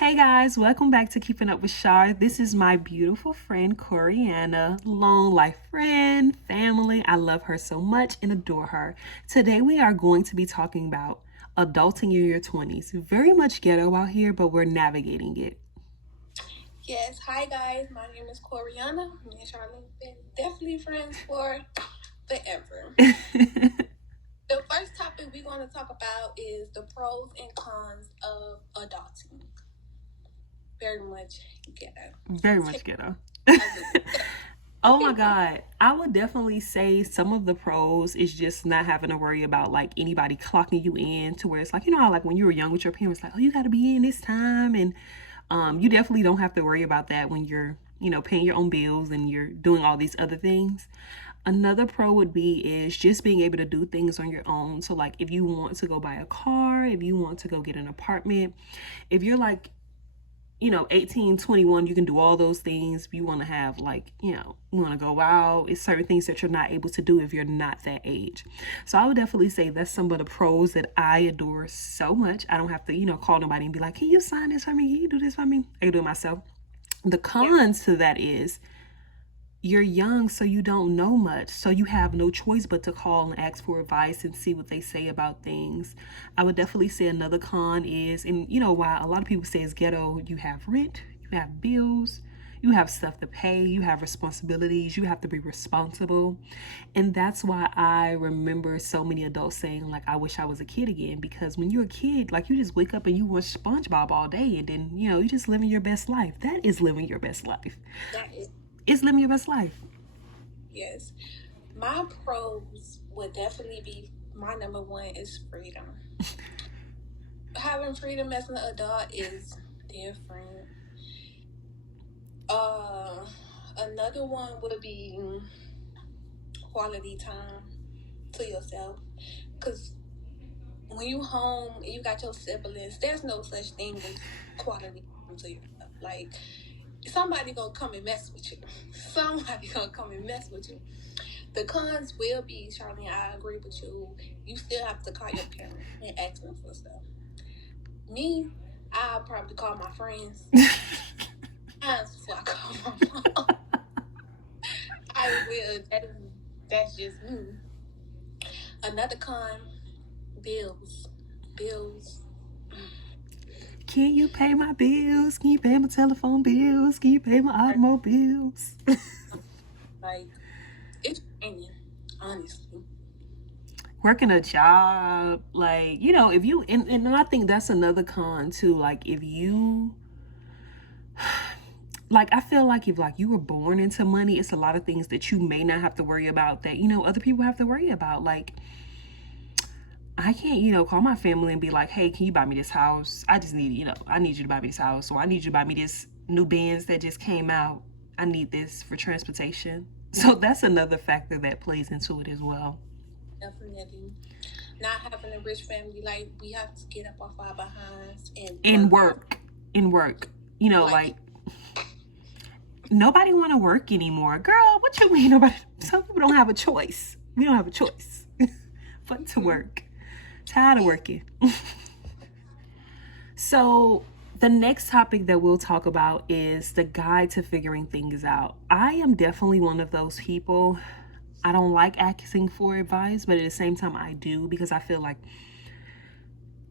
Hey guys, welcome back to Keeping Up with Char. This is my beautiful friend Coriana, long life friend, family. I love her so much and adore her. Today we are going to be talking about adulting in your 20s. Very much ghetto out here, but we're navigating it. Yes, hi guys. My name is Coriana. Me and Charlene been definitely friends for forever. The first topic we're going to talk about is the pros and cons of adulting. Very much ghetto. Very much ghetto. Okay. Oh my God. I would definitely say some of the pros is just not having to worry about like anybody clocking you in to where it's like, how like when you were young with your parents, like, oh, you got to be in this time. And you definitely don't have to worry about that when you're, paying your own bills and you're doing all these other things. Another pro would be is just being able to do things on your own. So like if you want to go buy a car, if you want to go get an apartment, if you're like 18, 21, you can do all those things. If you want to have like, you want to go out, it's certain things that you're not able to do if you're not that age. So I would definitely say that's some of the pros that I adore so much. I don't have to, call nobody and be like, can you sign this for me? Can you do this for me? I can do it myself. The Yeah. cons to that is you're young, so you don't know much. So you have no choice but to call and ask for advice and see what they say about things. I would definitely say another con is, and while a lot of people say it's ghetto, you have rent, you have bills, you have stuff to pay, you have responsibilities, you have to be responsible. And that's why I remember so many adults saying, like, I wish I was a kid again. Because when you're a kid, like, you just wake up and you watch SpongeBob all day and then, you just living your best life. That is living your best life. That is, It's living your best life. yes. My pros would definitely be my number one is freedom. Having freedom as an adult is different. Uh, Another one would be quality time to yourself. Because when you home and you got your siblings, there's no such thing as quality time to yourself. Like somebody gonna come and mess with you. Somebody gonna come and mess with you. The cons will be, Charlene, I agree with you. You still have to call your parents and ask them for stuff. Me, I'll probably call my friends times before I call my mom. I will. That's just me. Another con, bills. Bills. Can you pay my bills? Can you pay my telephone bills? Can you pay my automobiles? Like it's draining, honestly. Working a job, like, if you, and I think that's another con too. Like, if you, like, I feel like if, like, you were born into money, it's a lot of things that you may not have to worry about that, other people have to worry about. Like, I can't, call my family and be like, hey, can you buy me this house? I just need, I need you to buy me this house. Or I need you to buy me this new Benz that just came out. I need this for transportation. So that's another factor that plays into it as well. Definitely. Not having a rich family, like we have to get up off our behinds and In work hard. work, in work, Like like nobody want to work anymore. Girl, what you mean nobody? Some people don't have a choice. We don't have a choice but to work. Tired of yeah, working. So, the next topic that we'll talk about is the guide to figuring things out. I am definitely one of those people. I don't like asking for advice, but at the same time, I do because I feel like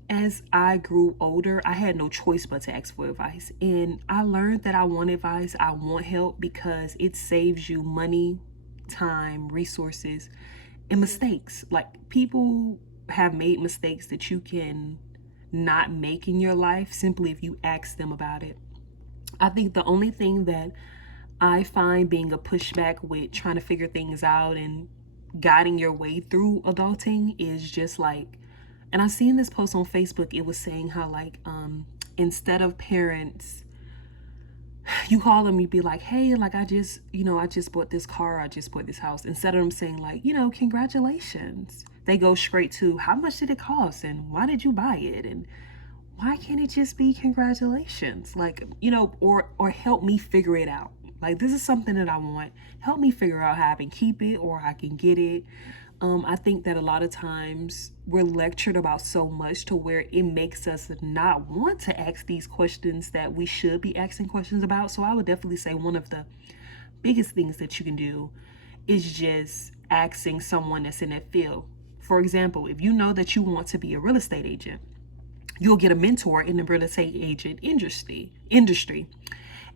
as I grew older, I had no choice but to ask for advice. And I learned that I want advice, I want help because it saves you money, time, resources, and mistakes. Like, people have made mistakes that you can not make in your life simply if you ask them about it. I think the only thing that I find being a pushback with trying to figure things out and guiding your way through adulting is just like, and I seen this post on Facebook, it was saying how like instead of parents, you call them, you'd be like, hey, like I just bought this car, I just bought this house. Instead of them saying like, congratulations, they go straight to how much did it cost and why did you buy it and why can't it just be congratulations? Like, or help me figure it out. Like, this is something that I want. Help me figure out how I can keep it or I can get it. I think that a lot of times we're lectured about so much to where it makes us not want to ask these questions that we should be asking questions about. So I would definitely say one of the biggest things that you can do is just asking someone that's in that field. For example, if you know that you want to be a real estate agent, you'll get a mentor in the real estate agent industry.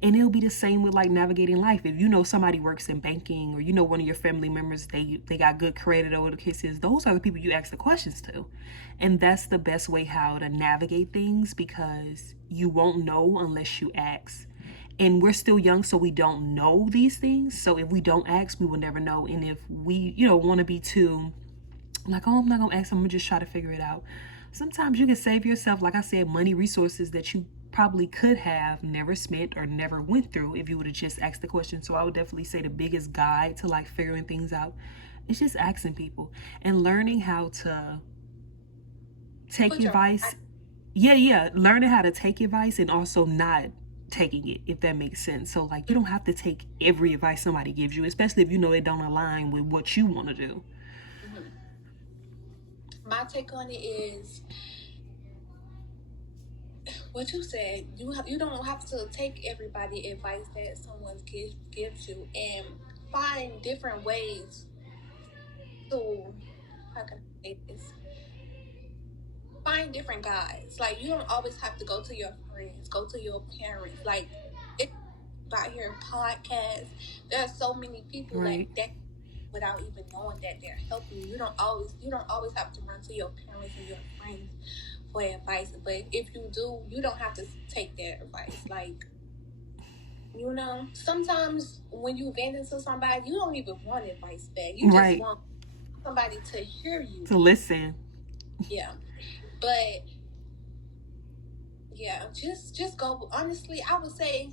And it'll be the same with like navigating life. If you know somebody works in banking, or you know one of your family members, they got good credit or the case is, those are the people you ask the questions to. And that's the best way how to navigate things, because you won't know unless you ask. And we're still young, so we don't know these things. So if we don't ask, we will never know. And if we, want to be too like, oh, I'm not gonna ask, I'm gonna just try to figure it out. Sometimes you can save yourself, like I said, money, resources that you probably could have never spent or never went through if you would have just asked the question. So I would definitely say the biggest guide to like figuring things out is just asking people and learning how to take advice. Yeah, learning how to take advice and also not taking it, if that makes sense. So like, you don't have to take every advice somebody gives you, especially if you know it don't align with what you want to do. My take on it is what you said. You don't have to take everybody advice that someone gives you, and find different ways to, how can I say this? Find different guides. Like, you don't always have to go to your friends, go to your parents. Like, it's about hearing podcasts. There are so many people Right. that without even knowing that they're helping you. You don't always have to run to your parents and your friends for advice. But if you do, you don't have to take their advice. Like, sometimes when you vent into somebody, you don't even want advice back. You just want somebody to hear you. To listen. Yeah. But yeah, just go. Honestly, I would say,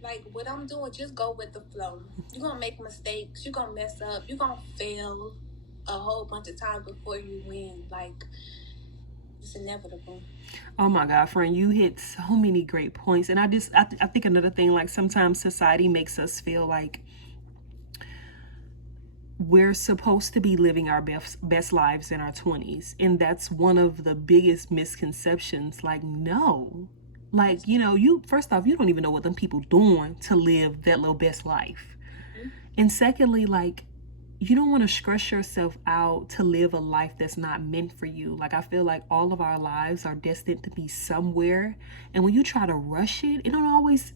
like, what I'm doing, just go with the flow. You're gonna make mistakes, you're gonna mess up, you're gonna fail a whole bunch of times before you win. Like, it's inevitable. Oh my God, friend, you hit so many great points. And I think another thing, like sometimes society makes us feel like we're supposed to be living our best lives in our 20s. And that's one of the biggest misconceptions. Like, no. Like, you first off, you don't even know what them people doing to live that little best life. And secondly, like, you don't want to stress yourself out to live a life that's not meant for you. Like, I feel like all of our lives are destined to be somewhere. And when you try to rush it, it don't always,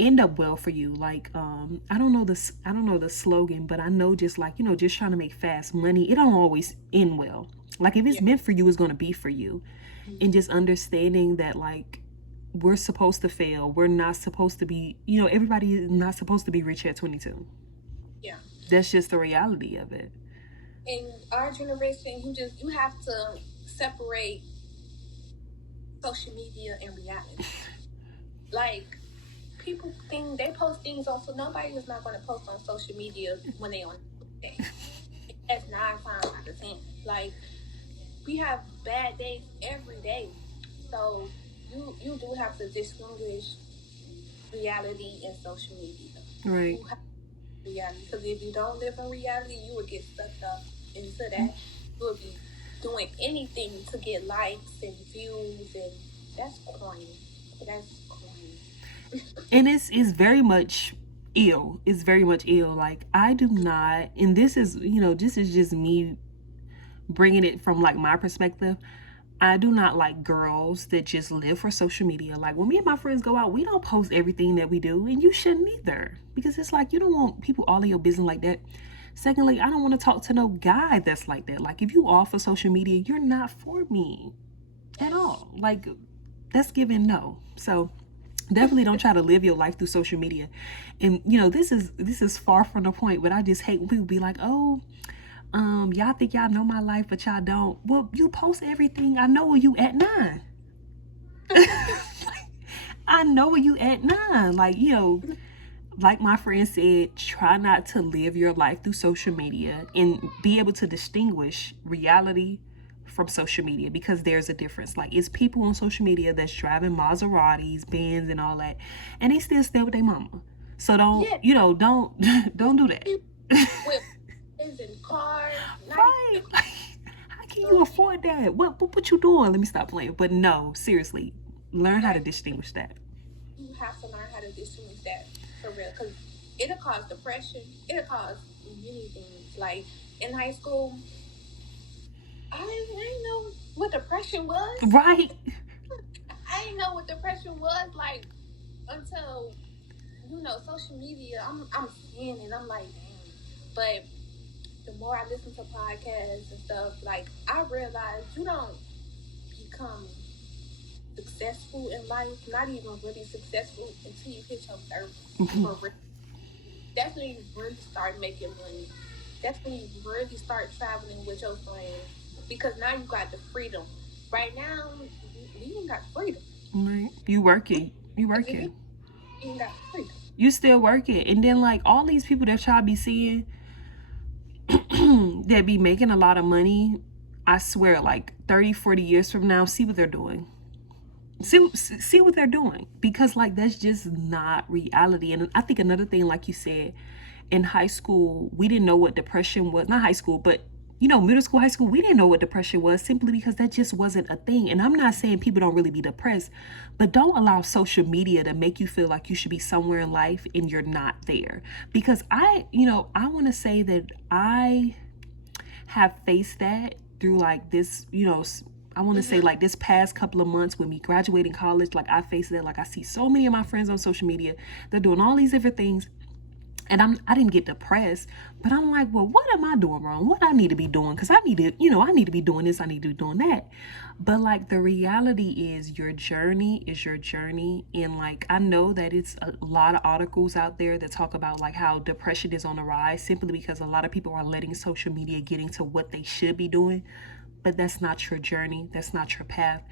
end up well for you. Like, I don't know the slogan, but I know just like, just trying to make fast money, it don't always end well. Like, if it's meant for you, it's going to be for you. And just understanding that, like, we're supposed to fail. We're not supposed to be, everybody is not supposed to be rich at 22. Yeah. That's just the reality of it. In our generation, you have to separate social media and reality. Like, people think they post things on, so nobody is not going to post on social media when they on day. That's 9 times out of 10. Like, we have bad days every day, so you do have to distinguish reality and social media. Right. You have reality, because if you don't live in reality, you would get sucked up into that. You would be doing anything to get likes and views, and that's corny. That's corny. And it's very much ill. It's very much ill. Like, I do not, and this is just me bringing it from like my perspective. I do not like girls that just live for social media. Like, when me and my friends go out, we don't post everything that we do, and you shouldn't either, because it's like, you don't want people all in your business like that. Secondly, I don't want to talk to no guy that's like that. Like, if you all for social media, you're not for me at all. Like, that's giving no. So definitely don't try to live your life through social media. And this is far from the point, but I just hate when people be like, oh, y'all think y'all know my life, but y'all don't. Well, you post everything. I know where you at 9. I know where you at 9. Like, like my friend said, try not to live your life through social media, and be able to distinguish reality from social media, because there's a difference. Like, it's people on social media that's driving Maseratis, Benz, and all that, and they still stay with their mama. So don't, don't do that. With houses and cars. Not Right. even How can you so afford that? What you doing? Let me stop playing. But no, seriously, learn how to right. distinguish that. You have to learn how to distinguish that for real, because it'll cause depression. It'll cause many things. Like in high school, I didn't know what depression was. Right. I didn't know what depression was like until social media. I'm seeing it. I'm like, damn. But the more I listen to podcasts and stuff, like I realize you don't become successful in life, not even really successful until you hit your 30s. For real. That's when you really start making money. That's when you really start traveling with your friends, because now you got the freedom. Right now, we ain't got freedom. Right. You working. You As a youth, working. we ain't got freedom. You still working. And then like all these people that y'all be seeing that be making a lot of money, I swear, like 30, 40 years from now, see what they're doing. See what they're doing, because like that's just not reality. And I think another thing, like you said, in high school we didn't know what depression was. Not high school, but middle school, high school, we didn't know what depression was, simply because that just wasn't a thing. And I'm not saying people don't really be depressed, but don't allow social media to make you feel like you should be somewhere in life and you're not there. Because I want to say that I have faced that through like this, I want to say Mm-hmm. like this past couple of months with me graduating college. Like I faced that. Like I see so many of my friends on social media, they're doing all these different things, and I didn't get depressed, but I'm like, well, what am I doing wrong? What I need to be doing? Because I need to be doing this, I need to be doing that. But like the reality is your journey is your journey. And like I know that it's a lot of articles out there that talk about like how depression is on the rise, simply because a lot of people are letting social media get into what they should be doing. But that's not your journey, that's not your path.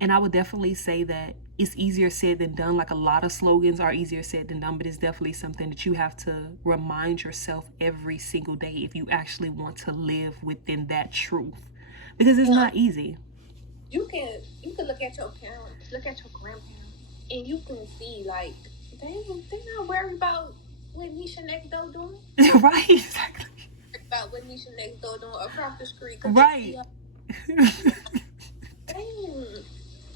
And I would definitely say that it's easier said than done. Like a lot of slogans are easier said than done, but it's definitely something that you have to remind yourself every single day if you actually want to live within that truth. Because it's Yeah, not easy. you can look at your parents, look at your grandparents, and you can see like they not worried about what Nisha next door doing. Right, exactly. About what Nisha next door doing across the street, because they see Right. her. Dang,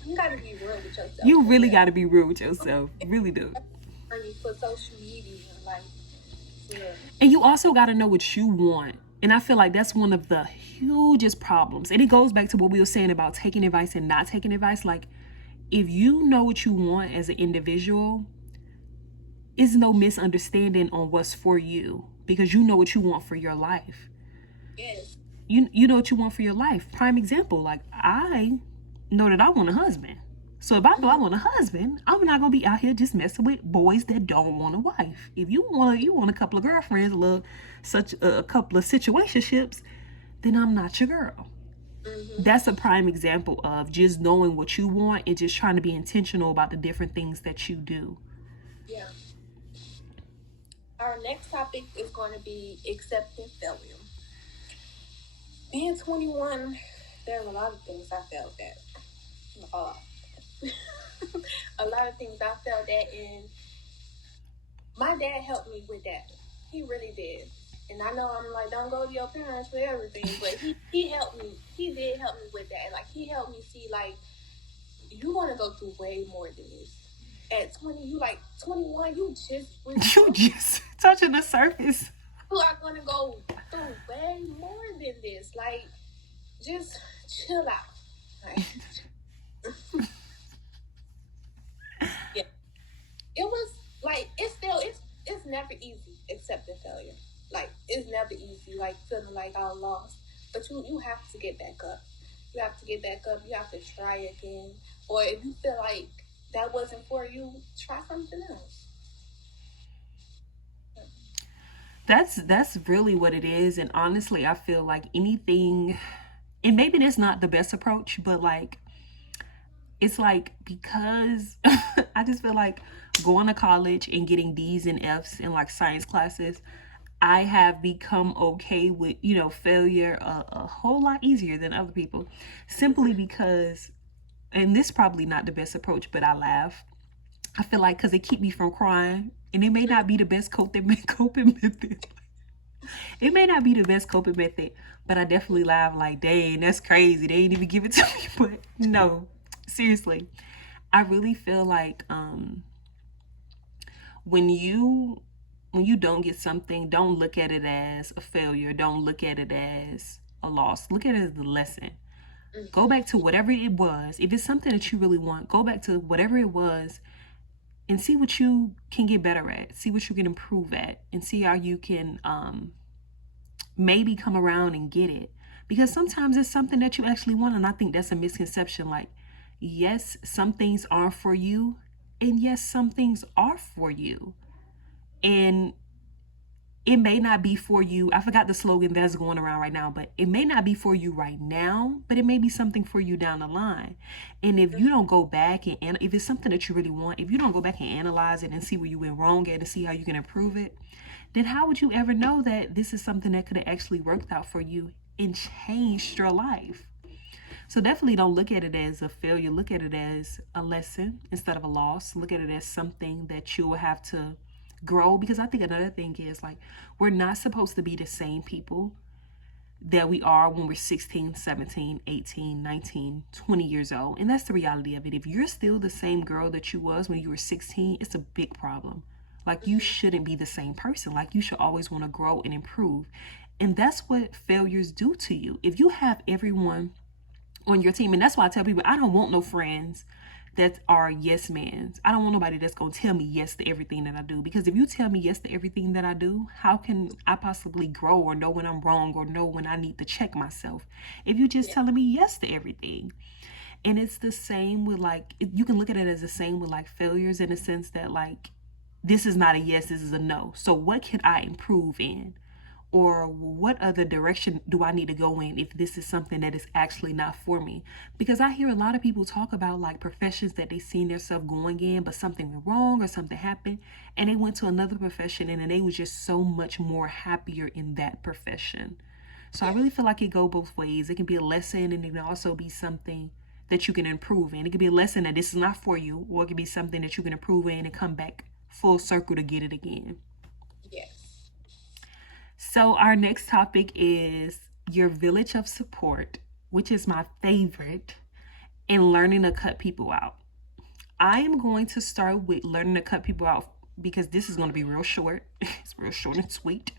you gotta be real with yourself You for really real. got to be real with yourself. Really do. Journey for social media, like for real. And you also got to know what you want. And I feel like that's one of the hugest problems. And it goes back to what we were saying about taking advice and not taking advice. Like, if you know what you want as an individual, is no misunderstanding on what's for you, because you know what you want for your life. Yes. You know what you want for your life. Prime example, like I know that I want a husband. So if I know I Mm-hmm. want a husband, I'm not gonna be out here just messing with boys that don't want a wife. If you want a couple of girlfriends, such a couple of situationships, then I'm not your girl. Mm-hmm. That's a prime example of just knowing what you want and just trying to be intentional about the different things that you do. Yeah. Our next topic is going to be accepting failure. Being 21, there's a lot of things I felt that. Uh, a lot of things I felt that, and my dad helped me with that. He really did. And I know I'm like, don't go to your parents for everything, but he helped me. He did help me with that. Like he helped me see like you're gonna go through way more than this. At 20, you like 21, you just was You young. just touching the surface. You are gonna go through way more than this. Like just chill out. Like yeah. It was like it's never easy accepting failure. Like it's never easy, like feeling like I lost. But you have to get back up. You have to get back up. You have to try again. Or if you feel like that wasn't for you, try something else. That's really what it is. And honestly, I feel like anything, and maybe that's not the best approach, but like it's like, because I just feel like going to college and getting D's and F's in like science classes, I have become okay with, failure a whole lot easier than other people, simply Mm-hmm. because, and this is probably not the best approach, but I laugh. I feel like because it keep me from crying, and it may not be the best coping method. It may not be the best coping method, but I definitely laugh like, dang, that's crazy. They ain't even give it to me. But no, seriously, I really feel like when you when you don't get something, don't look at it as a failure. Don't look at it as a loss. Look at it as a lesson. Go back to whatever it was. If it's something that you really want, go back to whatever it was and see what you can get better at. See what you can improve at, and see how you can maybe come around and get it. Because sometimes it's something that you actually want, and I think that's a misconception. Like, yes, some things aren't for you, and yes, some things are for you. And it may not be for you. I forgot the slogan that's going around right now, but it may not be for you right now, but it may be something for you down the line. And if you don't go back and if it's something that you really want, if you don't go back and analyze it and see where you went wrong at and see how you can improve it, then how would you ever know that this is something that could have actually worked out for you and changed your life? So definitely don't look at it as a failure. Look at it as a lesson instead of a loss. Look at it as something that you will have to grow. Because I think another thing is like, we're not supposed to be the same people that we are when we're 16, 17, 18, 19, 20 years old. And that's the reality of it. If you're still the same girl that you was when you were 16, it's a big problem. Like, you shouldn't be the same person. Like, you should always want to grow and improve. And that's what failures do to you. If you have everyone on your team, and that's why I tell people, I don't want no friends that are yes mans. I don't want nobody that's going to tell me yes to everything that I do. Because if you tell me yes to everything that I do, how can I possibly grow or know when I'm wrong or know when I need to check myself? If you just Yeah. telling me yes to everything. And it's the same with like, you can look at it as the same with like failures, in a sense that like, this is not a yes, this is a no. So what can I improve in? Or what other direction do I need to go in if this is something that is actually not for me? Because I hear a lot of people talk about like professions that they seen themselves going in, but something went wrong or something happened, and they went to another profession and then they was just so much more happier in that profession. So I Yes. really feel like it go both ways. It can be a lesson, and it can also be something that you can improve in. It can be a lesson that this is not for you, or it can be something that you can improve in and come back full circle to get it again. Yes. So, our next topic is your village of support, which is my favorite, and learning to cut people out. I am going to start with learning to cut people out because this is going to be real short. It's real short and sweet.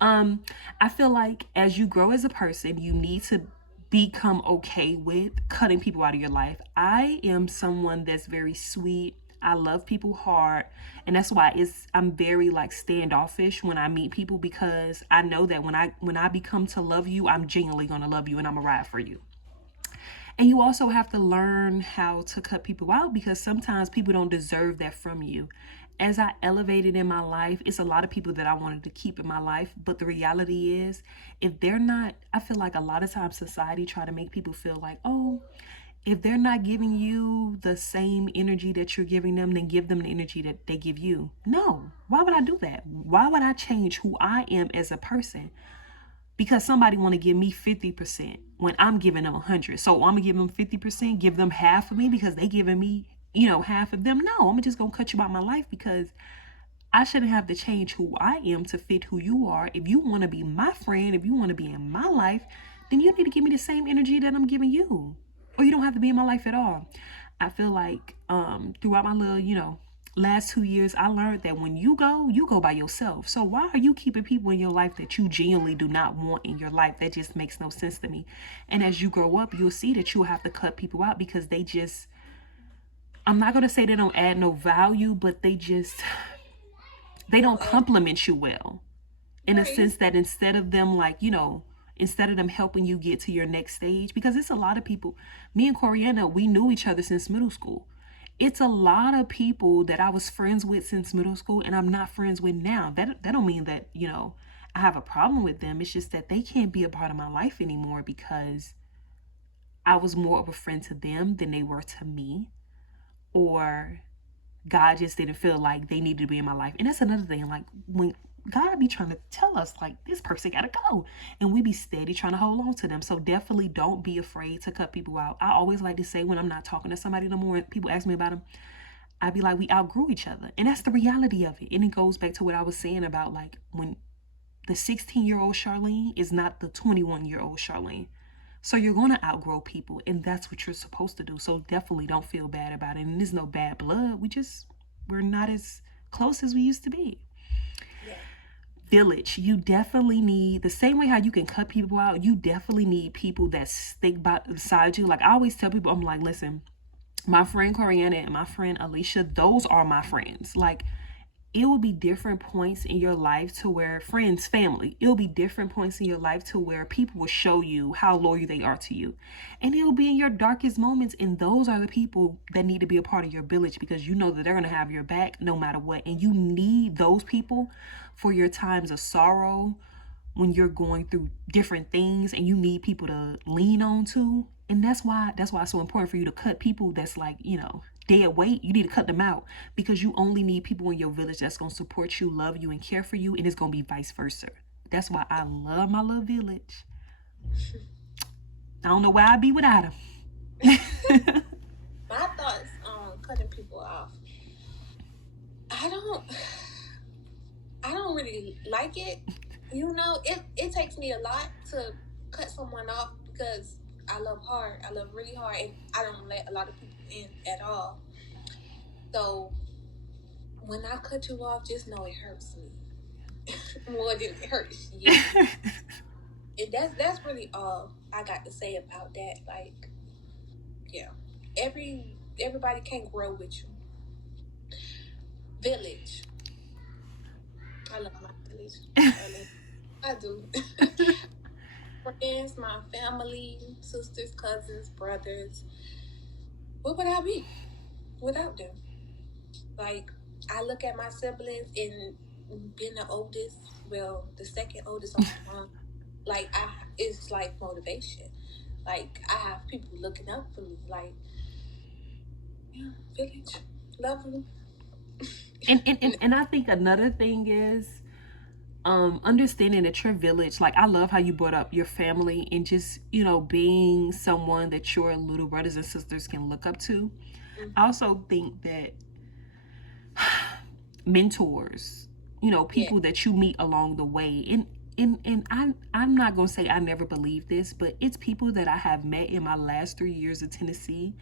Um, I feel like as you grow as a person, you need to become okay with cutting people out of your life. I am someone that's very sweet. I love people hard, and that's why I'm very like standoffish when I meet people, because I know that when I become to love you, I'm genuinely going to love you and I'm going to ride for you. And you also have to learn how to cut people out, because sometimes people don't deserve that from you. As I elevated in my life, it's a lot of people that I wanted to keep in my life. But the reality is, if they're not, I feel like a lot of times society try to make people feel like, oh, if they're not giving you the same energy that you're giving them, then give them the energy that they give you. No, why would I do that? Why would I change who I am as a person because somebody want to give me 50% when I'm giving them 100? So I'm gonna give them 50%, give them half of me because they giving me, half of them. No, I'm just gonna cut you out my life because I shouldn't have to change who I am to fit who you are. If you want to be my friend, if you want to be in my life, then you need to give me the same energy that I'm giving you, or you don't have to be in my life at all. I feel like throughout my little, last 2 years, I learned that when you go by yourself. So why are you keeping people in your life that you genuinely do not want in your life? That just makes no sense to me. And as you grow up, you'll see that you'll have to cut people out because they just, I'm not gonna say they don't add no value, but they don't Don't add. compliment you well, in a Right. sense that instead of them like, instead of them helping you get to your next stage, because it's a lot of people. Me and Coriana, we knew each other since middle school. It's a lot of people that I was friends with since middle school and I'm not friends with now. That don't mean that, I have a problem with them. It's just that they can't be a part of my life anymore because I was more of a friend to them than they were to me, or God just didn't feel like they needed to be in my life. And that's another thing. Like, when God be trying to tell us, like, this person gotta go, and we be steady trying to hold on to them. So definitely don't be afraid to cut people out. I always like to say, when I'm not talking to somebody no more, people ask me about them, I'd be like, we outgrew each other. And that's the reality of it. And it goes back to what I was saying about like, when the 16-year-old Charlene is not the 21-year-old Charlene. So you're going to outgrow people, and that's what you're supposed to do. So definitely don't feel bad about it. And there's no bad blood. We're not as close as we used to be. Yeah. Village, you definitely need, the same way how you can cut people out, you definitely need people that stick by beside you. Like I always tell people, I'm like, listen, my friend Coriana and my friend Alicia, those are my friends. Like it will be different points in your life to where friends, family, it'll be different points in your life to where people will show you how loyal they are to you. And it'll be in your darkest moments. And those are the people that need to be a part of your village, because you know that they're going to have your back no matter what. And you need those people for your times of sorrow, when you're going through different things and you need people to lean on to. And that's why it's so important for you to cut people that's like, dead weight. You need to cut them out, because you only need people in your village that's going to support you, love you, and care for you. And it's going to be vice versa. That's why I love my little village. I don't know where I'd be without them. My thoughts on cutting people off. I don't I don't really like it. It takes me a lot to cut someone off because I love hard. I love really hard, and I don't let a lot of people in at all. So when I cut you off, just know it hurts me more than it hurts you. And that's really all I got to say about that. Like, yeah, everybody can't grow with you. Village. I love my village. I do. Friends, my family, sisters, cousins, brothers. What would I be without them? Like, I look at my siblings and being the oldest, well, the second oldest on my mom, like, it's like motivation. Like, I have people looking up for me. Like, yeah, village, love them. And I think another thing is understanding that your village, like I love how you brought up your family and just being someone that your little brothers and sisters can look up to. I also think that mentors, people Yeah. that you meet along the way, and I'm not gonna say I never believed this, but it's people that I have met in my last 3 years of Tennessee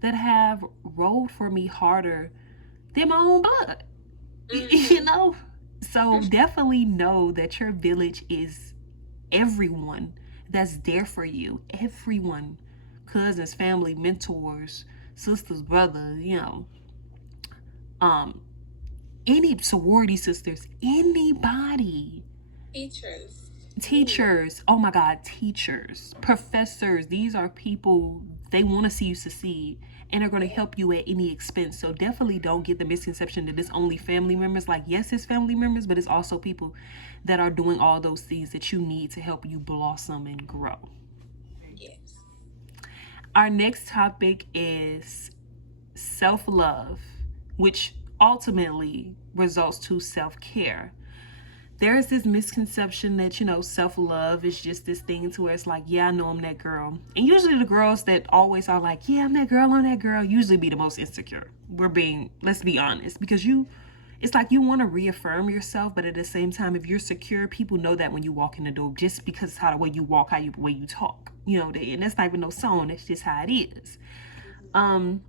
that have rolled for me harder than my own blood. you know so definitely know that your village is everyone that's there for you. Everyone, cousins, family, mentors, sisters, brother, um any sorority sisters, anybody. Teachers. Ooh, Teachers, oh my God, teachers, professors, these are people, they want to see you succeed and are going to yeah. help you at any expense. So definitely don't get the misconception that it's only family members. Like, yes, it's family members, but it's also people that are doing all those things that you need to help you blossom and grow. Yes. Our next topic is self love, which ultimately results to self care. There is this misconception that self love is just this thing to where it's like, yeah, I know I'm that girl. And usually the girls that always are like, yeah, I'm that girl, usually be the most insecure. Let's be honest, because it's like you want to reaffirm yourself, but at the same time, if you're secure, people know that when you walk in the door, just because it's how the way you walk, the way you talk, and that's not even no song, that's just how it is. um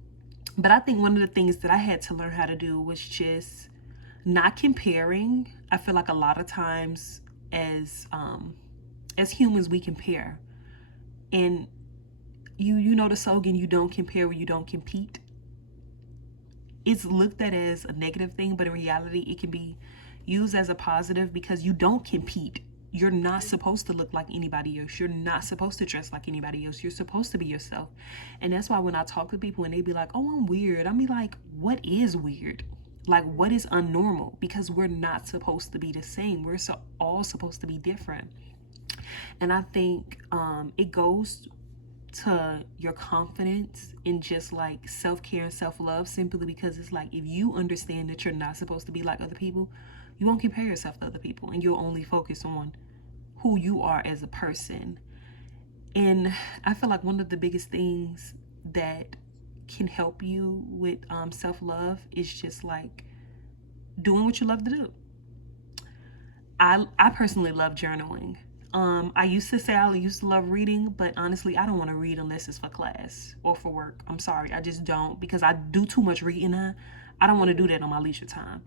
but I think one of the things that I had to learn how to do was just not comparing. I feel like a lot of times as humans we compare, and you know the slogan, you don't compare or you don't compete. It's looked at as a negative thing, but in reality it can be used as a positive, because you don't compete. You're not supposed to look like anybody else. You're not supposed to dress like anybody else. You're supposed to be yourself. And that's why when I talk to people and they be like, oh, I'm weird, I be like, what is weird? Like, what is unnormal? Because we're not supposed to be the same. We're all supposed to be different. And I think it goes to your confidence in just like self-care and self-love, simply because it's like, if you understand that you're not supposed to be like other people, you won't compare yourself to other people, and you'll only focus on who you are as a person. And I feel like one of the biggest things that can help you with self-love is just like doing what you love to do. I personally love journaling. I used to say I used to love reading, but honestly, I don't want to read unless it's for class or for work. I'm sorry, I just don't because I do too much reading now. I don't want to do that on my leisure time.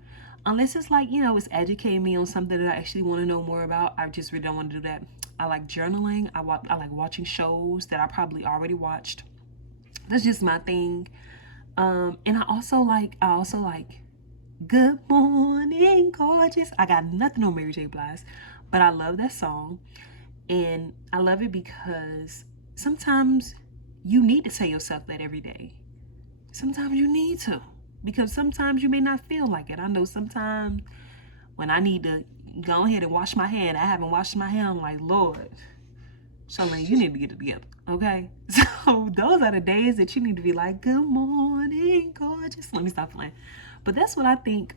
Unless it's like, it's educating me on something that I actually want to know more about. I just really don't want to do that. I like journaling. I like watching shows that I probably already watched. That's just my thing. And I also like Good Morning Gorgeous. I got nothing on Mary J. Blige, but I love that song. And I love it because sometimes you need to tell yourself that every day. Sometimes you need to. Because sometimes you may not feel like it. I know sometimes when I need to go ahead and wash my hair and I haven't washed my hair, I'm like, Lord, Charlene, you need to get it together. Okay? So those are the days that you need to be like, good morning, gorgeous. Let me stop playing. But that's what I think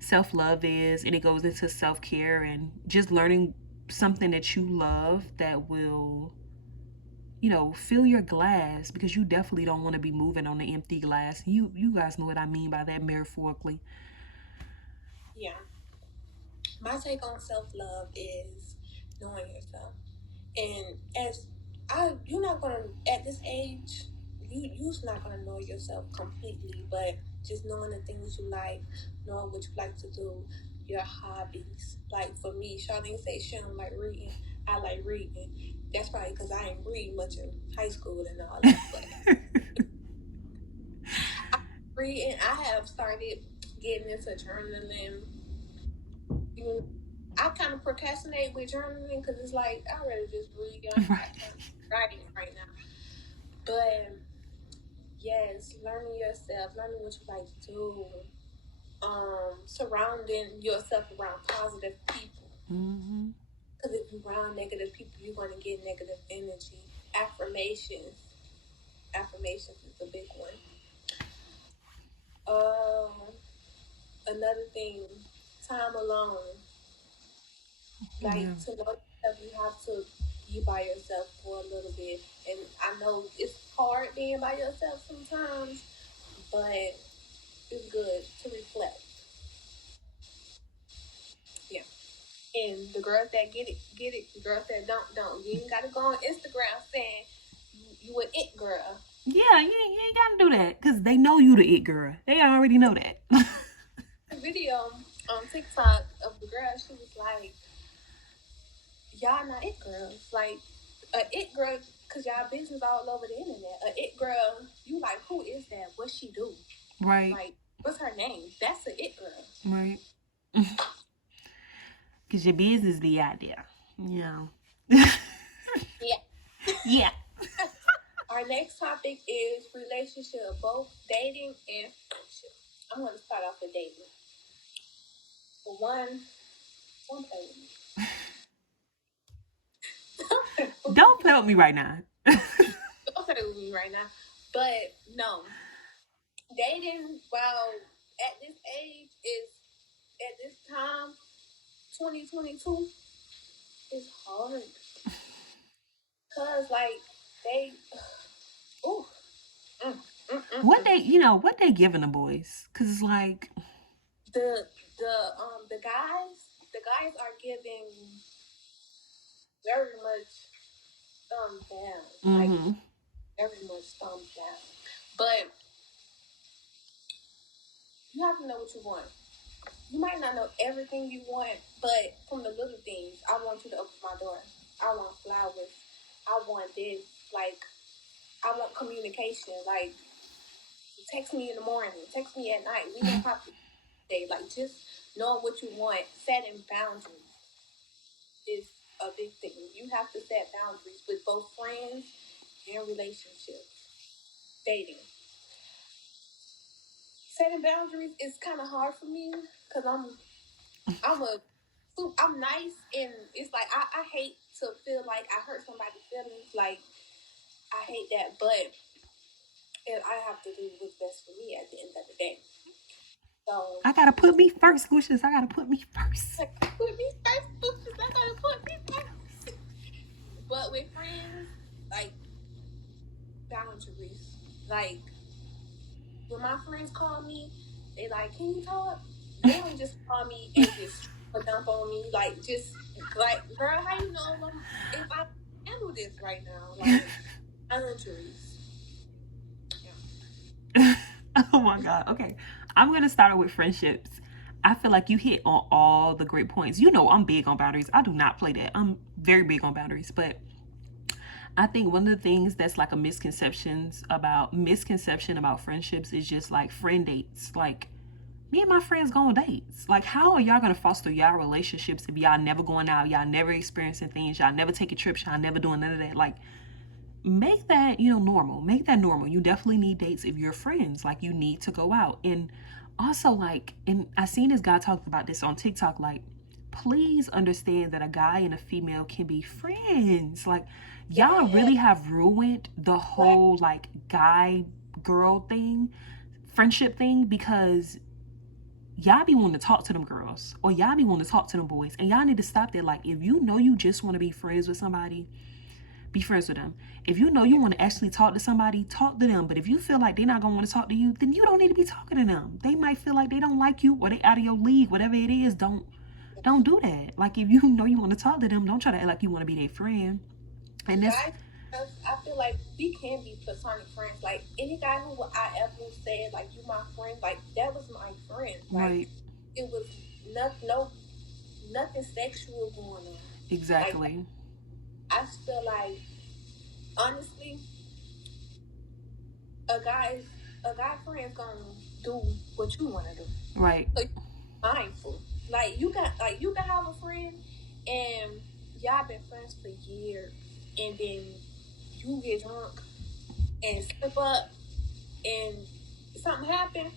self love is, and it goes into self care and just learning something that you love that will, fill your glass because you definitely don't want to be moving on an empty glass. You guys know what I mean by that metaphorically. Yeah. My take on self love is knowing yourself. And as you're not gonna at this age, you're not gonna know yourself completely, but just knowing the things you like, knowing what you like to do, your hobbies. Like for me, Charlene say she don't like reading. I like reading. That's probably because I ain't read much in high school and all that. But reading, I have started getting into journaling. You I kind of procrastinate with journaling because it's like I rather just read. I ain't Right. got time for writing right now. But yes, learning yourself, learning what you like to do, surrounding yourself around positive people. Mm-hmm. Because if you're around negative people, you're going to get negative energy. Affirmations, affirmations is a big one. Um, Another thing, time alone. Yeah. Like to know yourself, you have to be by yourself for a little bit. And I know it's hard being by yourself sometimes, but it's good to reflect. Yeah. And the girls that get it, get it. The girls that don't. You ain't gotta go on Instagram saying you an it girl. Yeah, you ain't gotta do that because they know you the it girl. They already know that. The video on TikTok of the girl, she was like, "Y'all not it girls. Like a it girl, cause y'all business all over the internet. A it girl, you like who is that? What she do? Right. Like what's her name? That's a it girl." Right. Because your business be out there. Yeah. Yeah. Yeah. Our next topic is relationship, both dating and friendship. I'm gonna start off with dating. For one, don't play with me. Don't play with me right now. Don't play with me right now. But no, dating while at this age is at this time, 2022, is hard. Cause like they, ooh, mm, mm, mm, What mm. they giving the boys? Cause it's like, The guys are giving very much thumbs down, like mm-hmm. very much thumbs down. But you have to know what you want. You might not know everything you want, but from the little things, I want you to open my door. I want flowers. I want this. Like, I want communication. Like, text me in the morning, text me at night. We gonna talk today. Like, just knowing what you want, setting boundaries is a big thing. You have to set boundaries with both friends and relationships, dating. Setting boundaries is kind of hard for me because I'm a I'm nice, and it's like I hate to feel like I hurt somebody's feelings. Like I hate that, but I have to do what's best for me at the end of the day. So I gotta put me first, Wishes. I gotta put me first. like, put me first, bitches. I gotta put me first. But with friends, like boundaries. Like when my friends call me, they like, "Can you talk?" They don't just call me and just. a dump on me, like just like, girl, how you know if I handle this right now? Like, boundaries. Yeah. Oh my God. Okay. I'm going to start with friendships. I feel like you hit on all the great points. You know, I'm big on boundaries. I do not play that. I'm very big on boundaries. But I think one of the things that's like a misconception about friendships is just like friend dates. Like, me and my friends go on dates. Like, how are y'all gonna foster y'all relationships if y'all never going out, y'all never experiencing things, y'all never taking trips, y'all never doing none of that? Like, make that, normal. Make that normal. You definitely need dates if you're friends. Like, you need to go out. And also, like, and I seen this guy talk about this on TikTok, like, please understand that a guy and a female can be friends. Like, y'all Yeah. really have ruined the Right. whole like guy girl thing, friendship thing, because y'all be wanting to talk to them girls or y'all be wanting to talk to them boys, and y'all need to stop that. Like, if you know you just want to be friends with somebody, be friends with them. If you know you want to actually talk to somebody, talk to them. But if you feel like they're not gonna want to talk to you, then you don't need to be talking to them. They might feel like they don't like you or they out of your league, whatever it is. Don't do that. Like, if you know you want to talk to them, don't try to act like you want to be their friend. And that's Guys, I feel like we can be platonic friends. Like any guy who I ever said like you my friend, like that was my friend. Like right. it was no nothing sexual going on. Like Exactly. I feel like honestly, a guy a guy friend's gonna do what you want to do. Right. So you're mindful. Like you can have a friend and y'all been friends for years, and then you get drunk and slip up and something happen.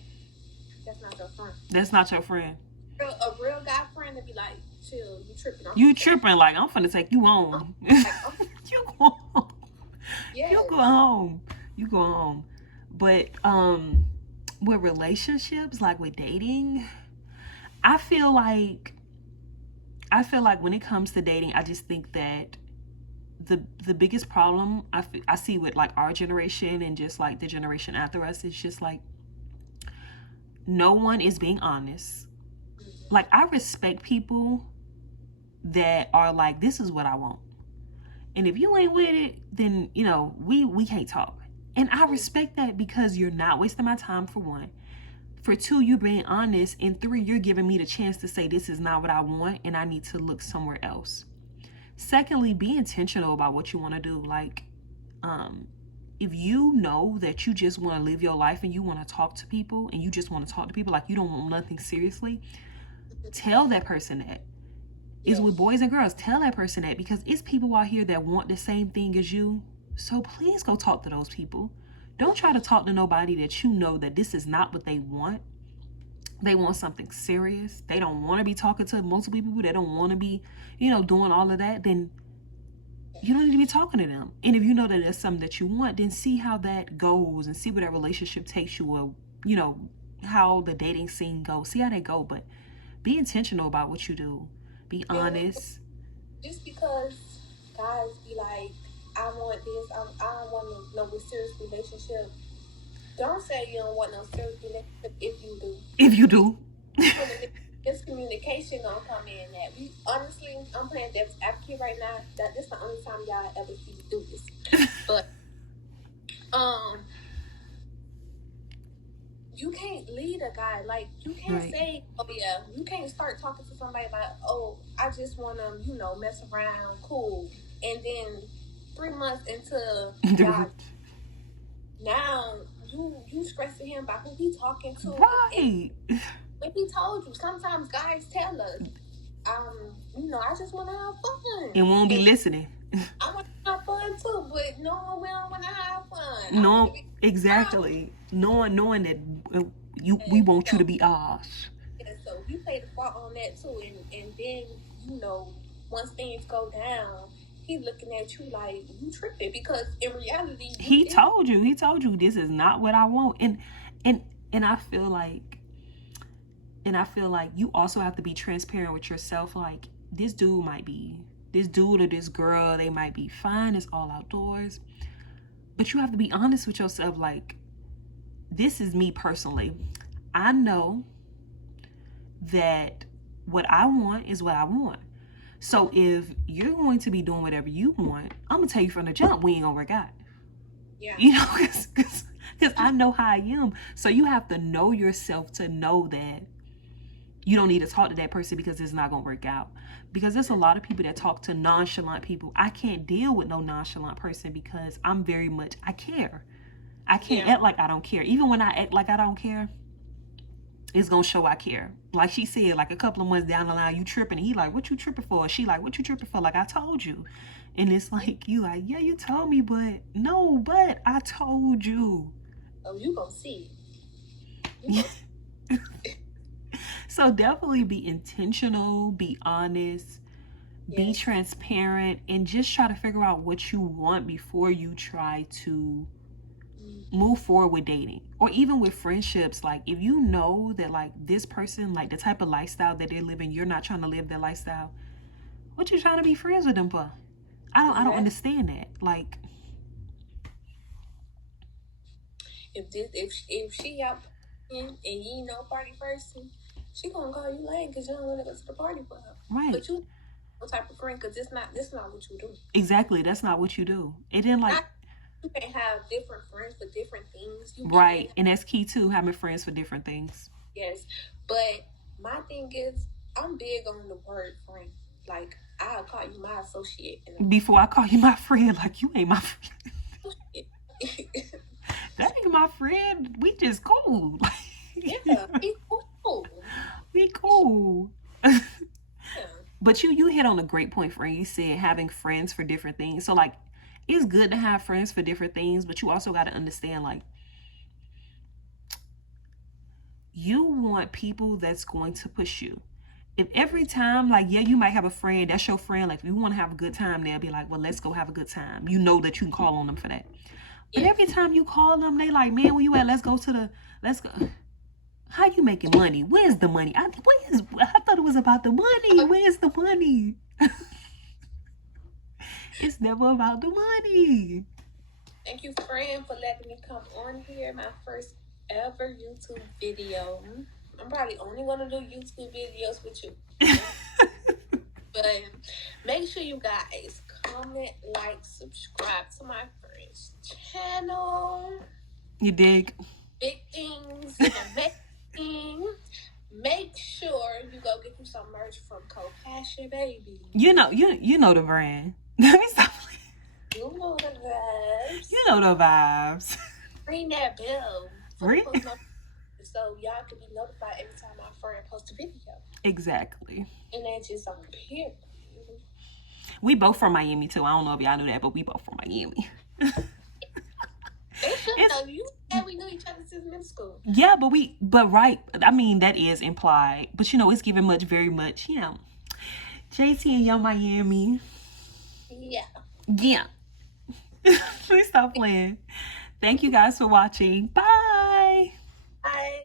That's not your friend. That's not your friend. A real guy friend to be like, chill, you tripping? I'm You just taking. tripping like I'm finna take you I'm home. like, oh You go home. You go yes, home. You go home. But with relationships, like with dating, I feel like when it comes to dating, I just think that the biggest problem I see with like our generation and just like the generation after us is just like no one is being honest. Like, I respect people that are like, this is what I want. And if you ain't with it, then we can't talk. And I respect that because you're not wasting my time, for one. For two, you're being honest. And three, you're giving me the chance to say this is not what I want and I need to look somewhere else. Secondly, be intentional about what you want to do. Like, if you know that you just want to live your life and you want to talk to people and you just want to talk to people, like you don't want nothing seriously, tell that person that. Is with yes, boys and girls, tell that person that, because it's people out here that want the same thing as you. So please go talk to those people. Don't try to talk to nobody that you know that this is not what they want. They want something serious. They don't want to be talking to multiple people. They don't want to be, doing all of that. Then you don't need to be talking to them. And if you know that it's something that you want, then see how that goes and see where that relationship takes you, or, how the dating scene goes. See how they go. But be intentional about what you do. Be and honest. just because guys be like, I want this, I don't want no serious relationship. Don't say you don't want no serious relationship if you do. If you do. When the miscommunication gonna come in that we honestly, I'm playing devil's advocate right now. That this the only time y'all ever see me do this. But um you can't lead a guy. Like you can't Right. say, oh yeah, you can't start talking to somebody like, oh, I just wanna, mess around, cool. And then 3 months into y'all now you stressing him about who he talking to, and Right. when he told you, sometimes guys tell us, I just want to have fun. And won't be And listening. I want to have fun too, but no, we don't want to have fun. I want to No, be out. exactly. Knowing that we want you to So, be ours. yeah, so he played a part on that too. And then, once things go down, he looking at you like you tripping because in reality, you He did. told you. He told you this is not what I want. And and I feel like you also have to be transparent with yourself. Like, this dude or this girl, they might be fine. It's all outdoors. But you have to be honest with yourself. Like, this is me personally. I know that what I want is what I want. So if you're going to be doing whatever you want, I'm gonna tell you from the jump, we ain't gonna work out. Yeah. You know, because I know how I am. So you have to know yourself to know that you don't need to talk to that person because it's not gonna work out. Because there's a lot of people that talk to nonchalant people. I can't deal with no nonchalant person because I'm very much, I care. I can't act like I don't care. Even when I act like I don't care, it's gonna show I care. Like she said, like a couple of months down the line, you tripping. And he like, what you tripping for? She like, what you tripping for? Like, I told you. And it's like, you like, yeah, you told me, but no, but I told you. Oh, you gonna see it. So definitely be intentional, be honest, be Yes. transparent, and just try to figure out what you want before you try to move forward with dating or even with friendships. Like if you know that like this person, like the type of lifestyle that they're living, you're not trying to live their lifestyle, what you trying to be friends with them for? I don't understand that. Like if she out and you ain't no party person, she gonna call you lame because you don't want to go to the party with her. right. But you no type of friend because this not what you do. Exactly, that's not what you do. It didn't like you can have different friends for different things. You right, and that's key too, having friends for different things. Yes, but my thing is, I'm big on the word friend. Like I'll call you my associate before I call you my friend. Like you ain't my friend. That ain't my friend. We just cool. Yeah, we cool. We cool. Yeah. But you hit on a great point, friend. You said having friends for different things. So like it's good to have friends for different things, but you also got to understand like you want people that's going to push you. If every time, like, yeah, you might have a friend, that's your friend, like, if you want to have a good time, they'll be like, well, let's go have a good time. You know that you can call on them for that. But every time you call them, they like, man, where you at? Let's go. How you making money? Where's the money? I thought it was about the money. Where's the money? It's never about the money. Thank you, friend, for letting me come on here. My first ever YouTube video. I'm probably only gonna do YouTube videos with you. But make sure you guys comment, like, subscribe to my friend's channel. You dig? Big things and amazing. Make sure you go get you some merch from Co-Passion, baby. You know the brand. Let me stop. You know the vibes. You know the vibes. Ring that bell. Ring. So y'all can be notified every time my friend posts a video. Exactly. And that's just on here. We both from Miami too. I don't know if y'all knew that, but we both from Miami. They should know. You said we knew each other since middle school. Yeah, but right. I mean, that is implied. But you know, it's given very much, you know. JT and Young Miami. Yeah. Yeah. Please stop playing. Thank you guys for watching. Bye.